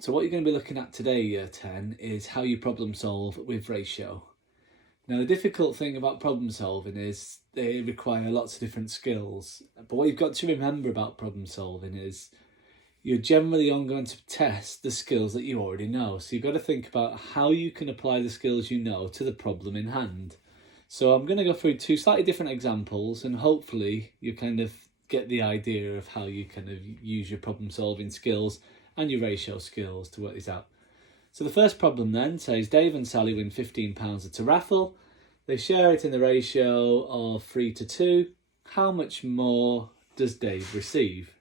So what you're going to be looking at today, Year 10, is how you problem solve with ratio. Now, the difficult thing about problem solving is they require lots of different skills. But what you've got to remember about problem solving is you're generally only going to test the skills that you already know. So you've got to think about how you can apply the skills you know to the problem in hand. So I'm going to go through two slightly different examples, and hopefully you kind of get the idea of how you kind of use your problem solving skills and your ratio skills to work this out. So the first problem then says Dave and Sally win £15 at a raffle. They share it in the ratio of 3-2. How much more does Dave receive?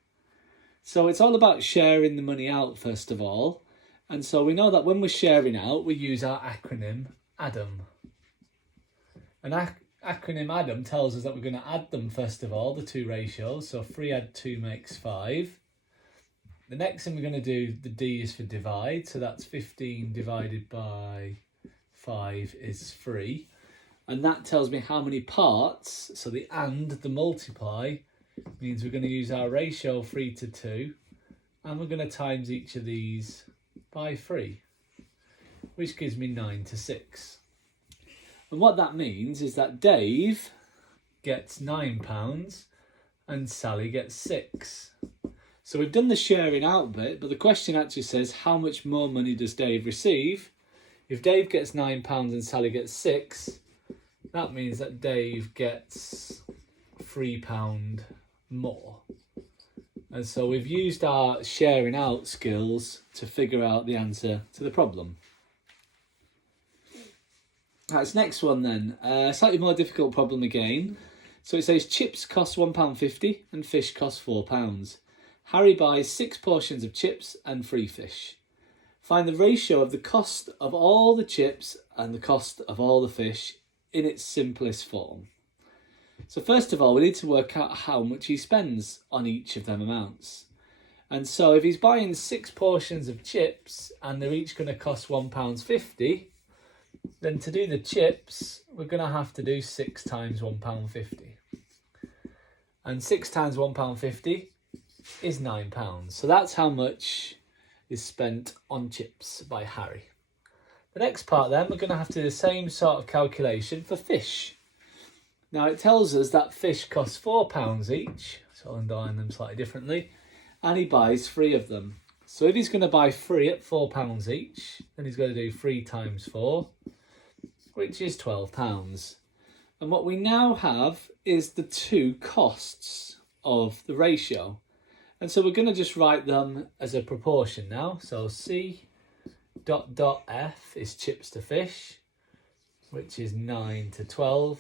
So it's all about sharing the money out first of all. And so we know that when we're sharing out, we use our acronym ADAM. An acronym ADAM tells us that we're going to add them first of all, the two ratios. So 3 add 2 makes 5. The next thing we're going to do, the D is for divide. So that's 15 divided by 5 is 3. And that tells me how many parts. So the and, the multiply, means we're going to use our ratio 3-2. And we're going to times each of these by 3, which gives me 9-6. And what that means is that Dave gets £9 and Sally gets 6. So we've done the sharing out bit, but the question actually says how much more money does Dave receive? If Dave gets £9 and Sally gets 6, that means that Dave gets £3 more. And so we've used our sharing out skills to figure out the answer to the problem. Right, this next one then, a slightly more difficult problem again. So it says chips cost £1.50 and fish costs £4. Harry buys 6 portions of chips and 3 fish. Find the ratio of the cost of all the chips and the cost of all the fish in its simplest form. So first of all, we need to work out how much he spends on each of them amounts. And so if he's buying 6 portions of chips and they're each going to cost £1.50, then to do the chips, we're going to have to do 6 times £1.50. And 6 times £1.50 is £9. So that's how much is spent on chips by Harry. The next part then, we're going to have to do the same sort of calculation for fish. Now it tells us that fish costs £4 each, so I'll underline them slightly differently, and he buys 3 of them. So if he's going to buy 3 at £4 each, then he's going to do 3 times 4, which is £12. And what we now have is the two costs of the ratio. And so we're going to just write them as a proportion now. So C dot F is chips to fish, which is 9-12.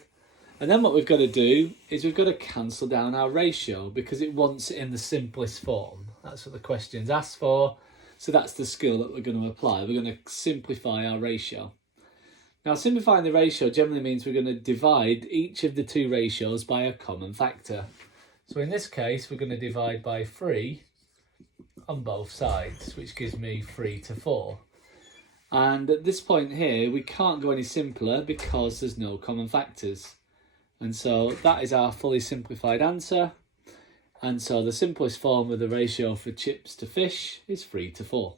And then what we've got to do is we've got to cancel down our ratio because it wants it in the simplest form. That's what the question's asked for. So that's the skill that we're going to apply. We're going to simplify our ratio. Now, simplifying the ratio generally means we're going to divide each of the two ratios by a common factor. So in this case, we're going to divide by 3 on both sides, which gives me 3-4. And at this point here, we can't go any simpler because there's no common factors. And so that is our fully simplified answer. And so the simplest form of the ratio for chips to fish is 3-4.